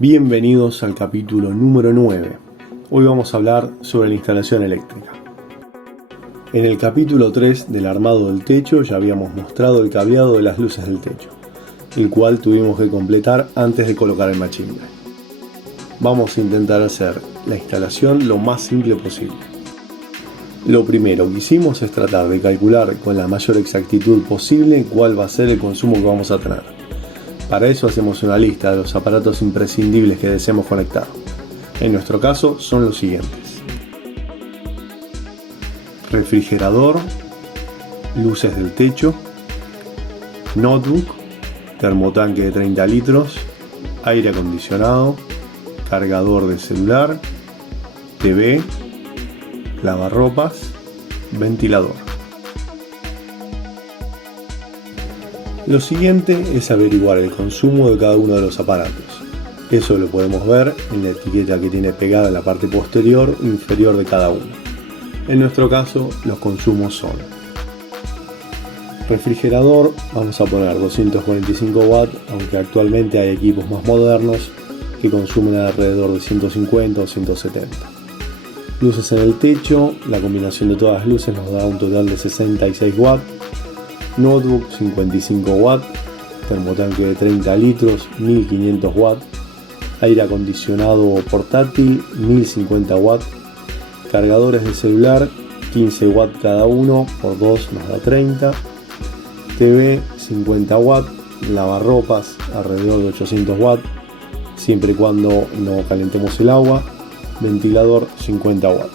Bienvenidos al capítulo número 9. Hoy vamos a hablar sobre la instalación eléctrica. En el capítulo 3 del armado del techo ya habíamos mostrado el cableado de las luces del techo, el cual tuvimos que completar antes de colocar el machimbre. Vamos a intentar hacer la instalación lo más simple posible. Lo primero que hicimos es tratar de calcular con la mayor exactitud posible cuál va a ser el consumo que vamos a tener. Para eso hacemos una lista de los aparatos imprescindibles que deseamos conectar. En nuestro caso son los siguientes: refrigerador, luces del techo, notebook, termotanque de 30 litros, aire acondicionado, cargador de celular, TV, lavarropas, ventilador. Lo siguiente es averiguar el consumo de cada uno de los aparatos. Eso lo podemos ver en la etiqueta que tiene pegada en la parte posterior e inferior de cada uno. En nuestro caso, los consumos son: refrigerador, vamos a poner 245 watts, aunque actualmente hay equipos más modernos que consumen alrededor de 150 o 170. Luces en el techo, la combinación de todas las luces nos da un total de 66 watts. Notebook 55 watts, termotanque de 30 litros 1500 watts, aire acondicionado portátil 1050 watts, cargadores de celular 15 watts cada uno, por 2 nos da 30, TV 50 watts, lavarropas alrededor de 800 watts, siempre y cuando no calentemos el agua, ventilador 50 watts.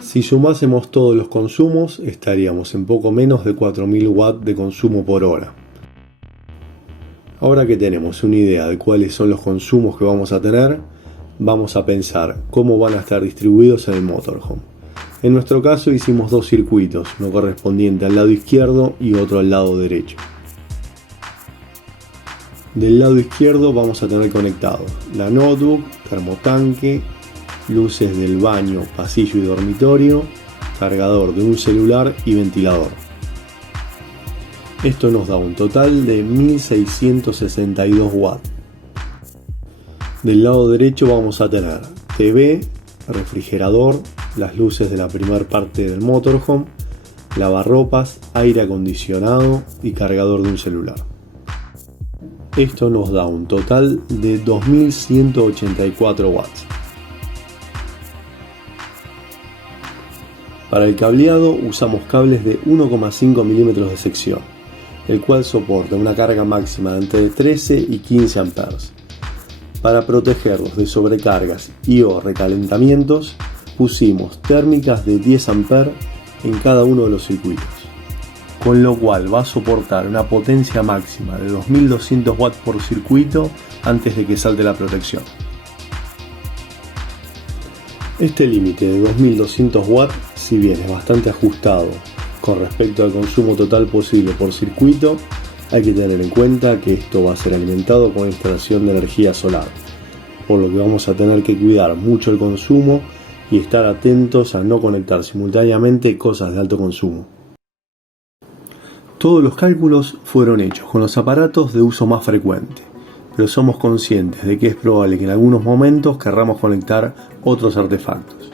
Si sumásemos todos los consumos, estaríamos en poco menos de 4000 watts de consumo por hora. Ahora que tenemos una idea de cuáles son los consumos que vamos a tener, vamos a pensar cómo van a estar distribuidos en el motorhome. En nuestro caso hicimos dos circuitos, uno correspondiente al lado izquierdo y otro al lado derecho. Del lado izquierdo vamos a tener conectado la notebook, termotanque, luces del baño, pasillo y dormitorio, cargador de un celular y ventilador. Esto nos da un total de 1662 watts. Del lado derecho vamos a tener TV, refrigerador, las luces de la primera parte del motorhome, lavarropas, aire acondicionado y cargador de un celular. Esto nos da un total de 2184 watts. Para el cableado usamos cables de 1,5 milímetros de sección, el cual soporta una carga máxima de entre 13 y 15 amperes. Para protegerlos de sobrecargas y o recalentamientos, pusimos térmicas de 10 amperes en cada uno de los circuitos, con lo cual va a soportar una potencia máxima de 2200 watts por circuito antes de que salte la protección. Este límite de 2200 watts, si bien es bastante ajustado con respecto al consumo total posible por circuito, hay que tener en cuenta que esto va a ser alimentado con instalación de energía solar, por lo que vamos a tener que cuidar mucho el consumo y estar atentos a no conectar simultáneamente cosas de alto consumo. Todos los cálculos fueron hechos con los aparatos de uso más frecuente, pero somos conscientes de que es probable que en algunos momentos querramos conectar otros artefactos.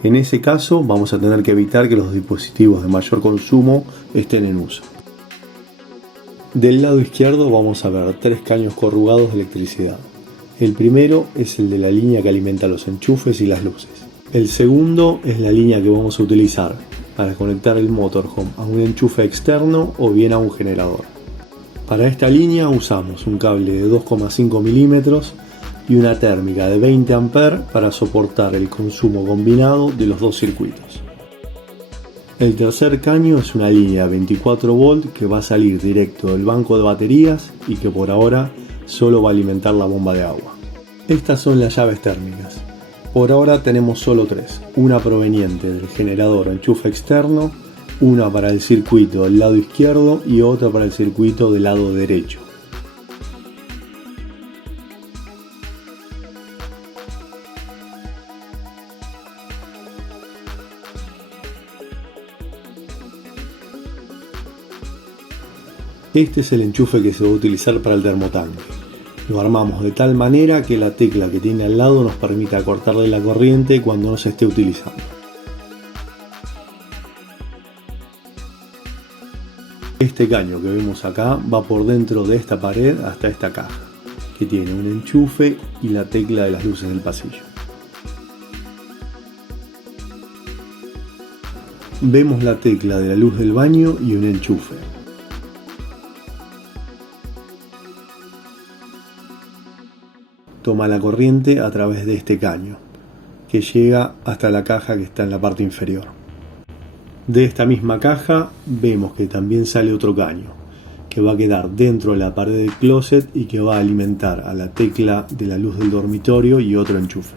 En ese caso vamos a tener que evitar que los dispositivos de mayor consumo estén en uso. Del lado izquierdo vamos a ver tres caños corrugados de electricidad. El primero es el de la línea que alimenta los enchufes y las luces. El segundo es la línea que vamos a utilizar para conectar el motorhome a un enchufe externo o bien a un generador. Para esta línea usamos un cable de 2,5 milímetros y una térmica de 20 amperes para soportar el consumo combinado de los dos circuitos. El tercer caño es una línea de 24 volt que va a salir directo del banco de baterías y que por ahora solo va a alimentar la bomba de agua. Estas son las llaves térmicas. Por ahora tenemos solo tres, una proveniente del generador o enchufe externo, una para el circuito del lado izquierdo y otra para el circuito del lado derecho. Este es el enchufe que se va a utilizar para el termotanque. Lo armamos de tal manera que la tecla que tiene al lado nos permita cortarle la corriente cuando no se esté utilizando. Este caño que vemos acá va por dentro de esta pared hasta esta caja, que tiene un enchufe y la tecla de las luces del pasillo. Vemos la tecla de la luz del baño y un enchufe. Toma la corriente a través de este caño, que llega hasta la caja que está en la parte inferior. De esta misma caja vemos que también sale otro caño, que va a quedar dentro de la pared del closet y que va a alimentar a la tecla de la luz del dormitorio y otro enchufe.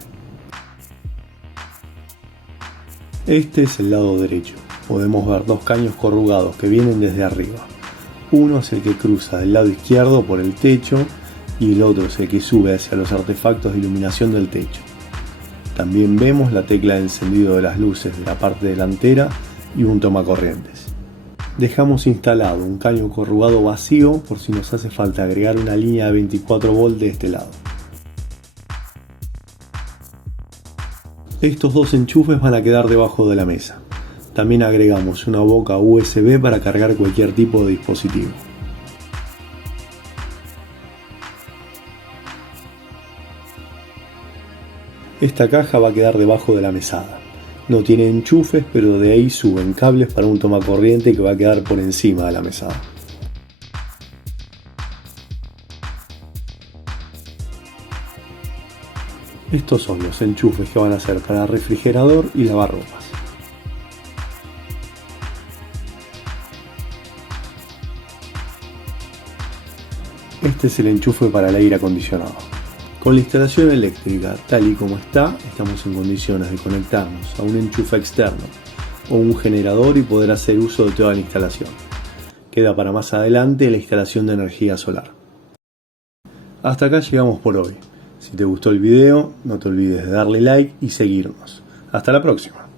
Este es el lado derecho. Podemos ver dos caños corrugados que vienen desde arriba. Uno es el que cruza del lado izquierdo por el techo y el otro es el que sube hacia los artefactos de iluminación del techo. También vemos la tecla de encendido de las luces de la parte delantera y un tomacorrientes. Dejamos instalado un caño corrugado vacío por si nos hace falta agregar una línea de 24 volt de este lado. Estos dos enchufes van a quedar debajo de la mesa. También agregamos una boca USB para cargar cualquier tipo de dispositivo. Esta caja va a quedar debajo de la mesada. No tiene enchufes, pero de ahí suben cables para un tomacorriente que va a quedar por encima de la mesada. Estos son los enchufes que van a ser para refrigerador y lavarropas. Este es el enchufe para el aire acondicionado. Con la instalación eléctrica tal y como está, estamos en condiciones de conectarnos a un enchufe externo o un generador y poder hacer uso de toda la instalación. Queda para más adelante la instalación de energía solar. Hasta acá llegamos por hoy. Si te gustó el video, no te olvides de darle like y seguirnos. Hasta la próxima.